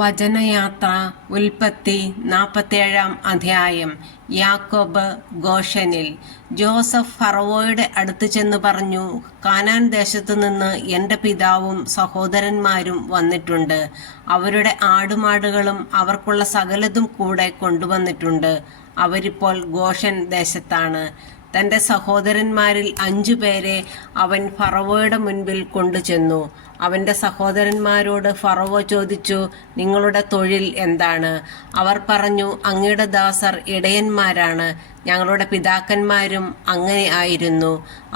വചനയാത്ര ഉൽപ്പത്തി 47 അധ്യായം. യാക്കോബ് ഗോഷനിൽ. ജോസഫ് ഫറവോയുടെ അടുത്ത് ചെന്ന് പറഞ്ഞു, കാനാൻ ദേശത്തു നിന്ന് എൻ്റെ പിതാവും സഹോദരന്മാരും വന്നിട്ടുണ്ട്. അവരുടെ ആടുമാടുകളും അവർക്കുള്ള സകലതും കൂടെ കൊണ്ടുവന്നിട്ടുണ്ട്. അവരിപ്പോൾ ഗോഷൻ ദേശത്താണ്. തൻ്റെ സഹോദരന്മാരിൽ 5 പേരെ അവൻ ഫറവോയുടെ മുൻപിൽ കൊണ്ടുചെന്നു. അവൻ്റെ സഹോദരന്മാരോട് ഫറവോ ചോദിച്ചു, നിങ്ങളുടെ തൊഴിൽ എന്താണ്? അവർ പറഞ്ഞു, അങ്ങയുടെ ദാസർ ഇടയന്മാരാണ്. ഞങ്ങളുടെ പിതാക്കന്മാരും അങ്ങനെ ആയിരുന്നു.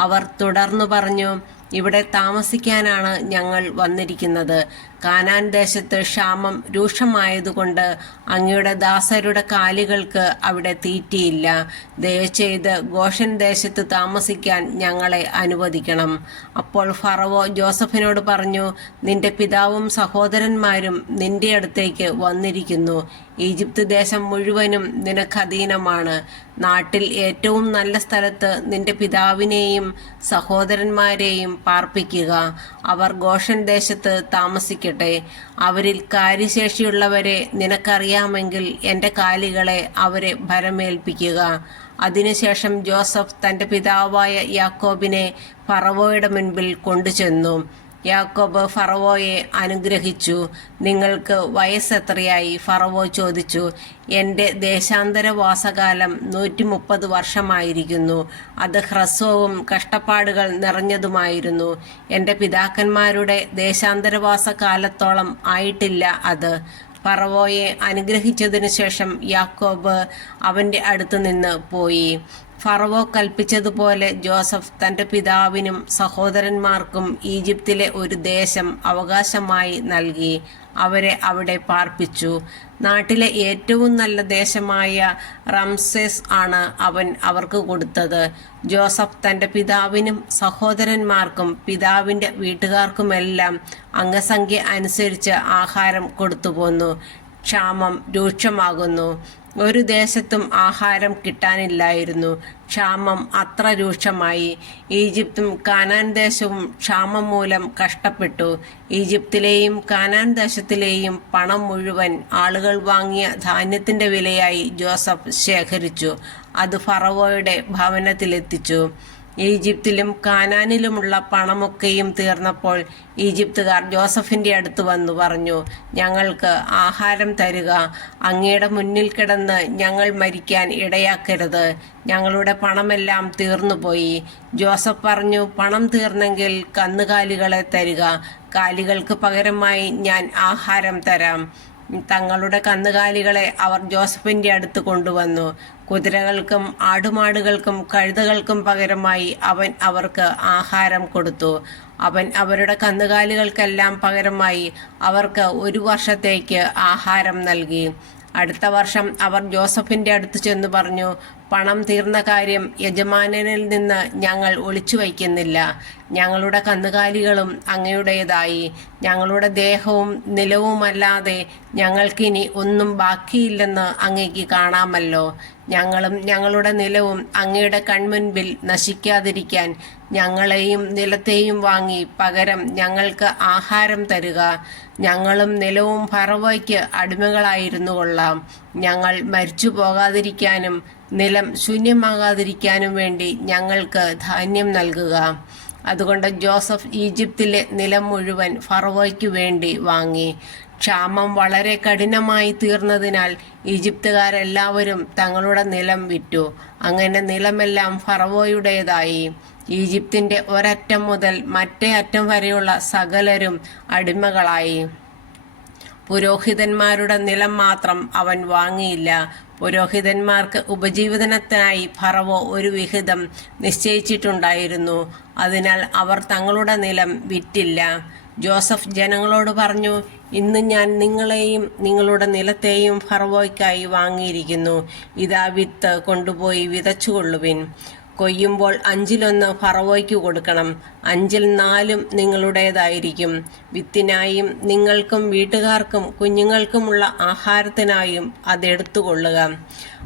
അവർ തുടർന്നു പറഞ്ഞു, ഇവിടെ താമസിക്കാനാണ് ഞങ്ങൾ വന്നിരിക്കുന്നത്. കാനാൻ ദേശത്ത് ക്ഷാമം രൂക്ഷമായതുകൊണ്ട് അങ്ങയുടെ ദാസരുടെ കാലികൾക്ക് അവിടെ തീറ്റിയില്ല. ദയചെയ്ത് ഗോഷൻ ദേശത്ത് താമസിക്കാൻ ഞങ്ങളെ അനുവദിക്കണം. അപ്പോൾ ഫറവോ ജോസഫിനോട് പറഞ്ഞു, നിന്റെ പിതാവും സഹോദരന്മാരും നിന്റെ അടുത്തേക്ക് വന്നിരിക്കുന്നു. ഈജിപ്ത് ദേശം മുഴുവനും നിനക്ക് അധീനമാണ്. നാട്ടിൽ ഏറ്റവും നല്ല സ്ഥലത്ത് നിന്റെ പിതാവിനെയും സഹോദരന്മാരെയും പാർപ്പിക്കുക. അവർ ഗോഷൻ ദേശത്ത് താമസിക്കട്ടെ. അവരിൽ കാര്യശേഷിയുള്ളവരെ നിനക്കറിയാമെങ്കിൽ എൻ്റെ കാലികളെ അവരെ ഭരമേൽപ്പിക്കുക. അതിനുശേഷം ജോസഫ് തൻ്റെ പിതാവായ യാക്കോബിനെ ഫറവോയുടെ മുൻപിൽ കൊണ്ടുചെന്നു. യാക്കോബ് ഫറവോയെ അനുഗ്രഹിച്ചു. നിങ്ങൾക്ക് വയസ്സെത്രയായി? ഫറവോ ചോദിച്ചു. എൻ്റെ ദേശാന്തരവാസകാലം 130 വർഷമായിരിക്കുന്നു. അത് ഹ്രസ്വവും കഷ്ടപ്പാടുകൾ നിറഞ്ഞതുമായിരുന്നു. എൻ്റെ പിതാക്കന്മാരുടെ ദേശാന്തരവാസ കാലത്തോളം ആയിട്ടില്ല അത്. ഫറവോയെ അനുഗ്രഹിച്ചതിനു ശേഷം യാക്കോബ് അവൻ്റെ അടുത്ത് നിന്ന് പോയി. ഫറവോ കൽപ്പിച്ചതുപോലെ ജോസഫ് തൻ്റെ പിതാവിനും സഹോദരന്മാർക്കും ഈജിപ്തിലെ ഒരു ദേശം അവകാശമായി നൽകി. അവരെ അവിടെ പാർപ്പിച്ചു. നാട്ടിലെ ഏറ്റവും നല്ല ദേശമായ റംസേസ് ആണ് അവൻ അവർക്ക് കൊടുത്തത്. ജോസഫ് തൻ്റെ പിതാവിനും സഹോദരന്മാർക്കും പിതാവിൻ്റെ വീട്ടുകാർക്കുമെല്ലാം അംഗസംഖ്യ അനുസരിച്ച് ആഹാരം കൊടുത്തുപോന്നു. ക്ഷാമം രൂക്ഷമാകുന്നു. ഒരു ദേശത്തും ആഹാരം കിട്ടാനില്ലായിരുന്നു. ക്ഷാമം അത്ര രൂക്ഷമായി. ഈജിപ്തും കാനാൻ ദേശവും ക്ഷാമം മൂലം കഷ്ടപ്പെട്ടു. ഈജിപ്തിലെയും കാനാൻ ദേശത്തിലെയും പണം മുഴുവൻ ആളുകൾ വാങ്ങിയ ധാന്യത്തിൻ്റെ വിലയായി ജോസഫ് ശേഖരിച്ചു. അത് ഫറവോയുടെ ഭവനത്തിലെത്തിച്ചു. ഈജിപ്തിലും കാനാനിലുമുള്ള പണമൊക്കെയും തീർന്നപ്പോൾ ഈജിപ്തുകാർ ജോസഫിൻ്റെ അടുത്ത് വന്നു പറഞ്ഞു, ഞങ്ങൾക്ക് ആഹാരം തരിക. അങ്ങയുടെ മുന്നിൽ കിടന്ന് ഞങ്ങൾ മരിക്കാൻ ഇടയാക്കരുത്. ഞങ്ങളുടെ പണമെല്ലാം തീർന്നുപോയി. ജോസഫ് പറഞ്ഞു, പണം തീർന്നെങ്കിൽ കന്നുകാലികളെ തരിക. കാലികൾക്ക് പകരമായി ഞാൻ ആഹാരം തരാം. തങ്ങളുടെ കന്നുകാലികളെ അവർ ജോസഫിൻ്റെ അടുത്ത് കൊണ്ടുവന്നു. കുതിരകൾക്കും ആടുമാടുകൾക്കും കഴുതകൾക്കും പകരമായി അവൻ അവർക്ക് ആഹാരം കൊടുത്തു. അവൻ അവരുടെ കന്നുകാലികൾക്കെല്ലാം പകരമായി അവർക്ക് 1 വർഷത്തേക്ക് ആഹാരം നൽകി. അടുത്ത വർഷം അവർ ജോസഫിൻ്റെ അടുത്ത് ചെന്ന് പറഞ്ഞു, പണം തീർന്ന കാര്യം യജമാനനിൽ നിന്ന് ഞങ്ങൾ ഒളിച്ചു വയ്ക്കുന്നില്ല. ഞങ്ങളുടെ കന്നുകാലികളും അങ്ങയുടേതായി. ഞങ്ങളുടെ ദേഹവും നിലവുമല്ലാതെ ഞങ്ങൾക്കിനി ഒന്നും ബാക്കിയില്ലെന്ന് അങ്ങയ്ക്ക് കാണാമല്ലോ. ഞങ്ങളും ഞങ്ങളുടെ നിലവും അങ്ങയുടെ കൺമുൻപിൽ നശിക്കാതിരിക്കാൻ ഞങ്ങളെയും നിലത്തെയും വാങ്ങി പകരം ഞങ്ങൾക്ക് ആഹാരം തരുക. ഞങ്ങളും നിലവും ഫറവോയ്ക്ക് അടിമകളായിരുന്നു കൊള്ളാം. ഞങ്ങൾ മരിച്ചു പോകാതിരിക്കാനും നിലം ശൂന്യമാകാതിരിക്കാനും വേണ്ടി ഞങ്ങൾക്ക് ധാന്യം നൽകുക. അതുകൊണ്ട് ജോസഫ് ഈജിപ്തിലെ നിലം മുഴുവൻ ഫറവോയ്ക്ക് വേണ്ടി വാങ്ങി. ക്ഷാമം വളരെ കഠിനമായി തീർന്നതിനാൽ ഈജിപ്തുകാരെല്ലാവരും തങ്ങളുടെ നിലം വിറ്റു. അങ്ങനെ നിലമെല്ലാം ഫറവോയുടേതായി. ഈജിപ്തിൻ്റെ ഒരറ്റം മുതൽ മറ്റേ അറ്റം വരെയുള്ള സകലരും അടിമകളായി. പുരോഹിതന്മാരുടെ നിലം മാത്രം അവൻ വാങ്ങിയില്ല. പുരോഹിതന്മാർക്ക് ഉപജീവനത്തിനായി ഫറവോ ഒരു വിഹിതം നിശ്ചയിച്ചിട്ടുണ്ടായിരുന്നു. അതിനാൽ അവർ തങ്ങളുടെ നിലം വിറ്റില്ല. ജോസഫ് ജനങ്ങളോട് പറഞ്ഞു, ഇന്ന് ഞാൻ നിങ്ങളെയും നിങ്ങളുടെ നിലത്തെയും ഫറവോയ്ക്കായി വാങ്ങിയിരിക്കുന്നു. ഇതാ വിത്ത് കൊണ്ടുപോയി വിതച്ചുകൊള്ളുവിൻ. കൊയ്യുമ്പോൾ 1/5 ഫറവോയ്ക്ക് കൊടുക്കണം. 5-ൽ 4 നിങ്ങളുടേതായിരിക്കും. വിത്തിനായും നിങ്ങൾക്കും വീട്ടുകാർക്കും കുഞ്ഞുങ്ങൾക്കുമുള്ള ആഹാരത്തിനായും അതെടുത്തുകൊള്ളുക.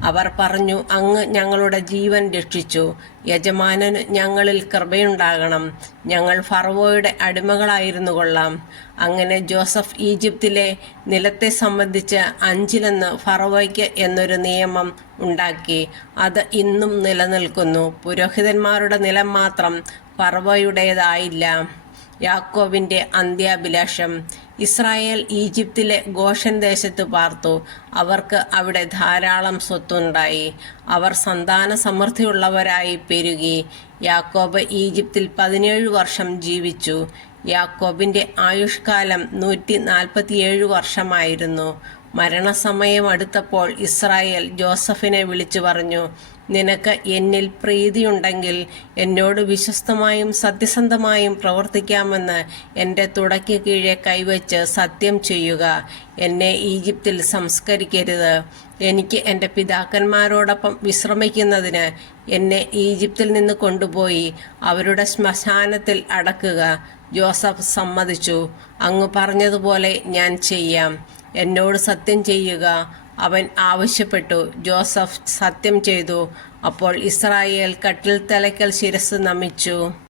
അവർ പറഞ്ഞു, അങ്ങ് ഞങ്ങളുടെ ജീവൻ രക്ഷിച്ചു. യജമാനന് ഞങ്ങളിൽ കൃപയുണ്ടാകണം. ഞങ്ങൾ ഫറവോയുടെ അടിമകളായിരുന്നു കൊള്ളാം. അങ്ങനെ ജോസഫ് ഈജിപ്തിലെ നിലത്തെ സംബന്ധിച്ച് 5-ലൊന്ന് ഫറവോയ്ക്ക് എന്നൊരു നിയമം ഉണ്ടാക്കി. അത് ഇന്നും നിലനിൽക്കുന്നു. പുരോഹിതന്മാരുടെ നിലം മാത്രം ഫറവോയുടേതായില്ല. യാക്കോബിന്റെ അന്ത്യാഭിലാഷം. ഇസ്രായേൽ ഈജിപ്തിലെ ഗോഷൻ ദേശത്ത് പാർത്തു. അവർക്ക് അവിടെ ധാരാളം സ്വത്തുണ്ടായി. അവർ സന്താന സമൃദ്ധിയുള്ളവരായി പെരുകി. യാക്കോബ് ഈജിപ്തിൽ 17 വർഷം ജീവിച്ചു. യാക്കോബിന്റെ ആയുഷ്കാലം 147 വർഷമായിരുന്നു. മരണസമയം അടുത്തപ്പോൾ ഇസ്രായേൽ ജോസഫിനെ വിളിച്ചു പറഞ്ഞു, നിനക്ക് എന്നിൽ പ്രീതിയുണ്ടെങ്കിൽ എന്നോട് വിശ്വസ്തമായും സത്യസന്ധമായും പ്രവർത്തിക്കാമെന്ന് എൻ്റെ തുടയ്ക്ക് കീഴെ കൈവച്ച് സത്യം ചെയ്യുക. എന്നെ ഈജിപ്തിൽ സംസ്കരിക്കരുത്. എനിക്ക് എൻ്റെ പിതാക്കന്മാരോടൊപ്പം വിശ്രമിക്കുന്നതിന് എന്നെ ഈജിപ്തിൽ നിന്ന് കൊണ്ടുപോയി അവരുടെ ശ്മശാനത്തിൽ അടക്കുക. ജോസഫ് സമ്മതിച്ചു. അങ്ങ് പറഞ്ഞതുപോലെ ഞാൻ ചെയ്യാം. എന്നോട് സത്യം ചെയ്യുക, അവൻ ആവശ്യപ്പെട്ടു. ജോസഫ് സത്യം ചെയ്തു. അപ്പോൾ ഇസ്രായേൽ കട്ടിൽ തലയ്ക്കൽ ശിരസ്സ് നമിച്ചു.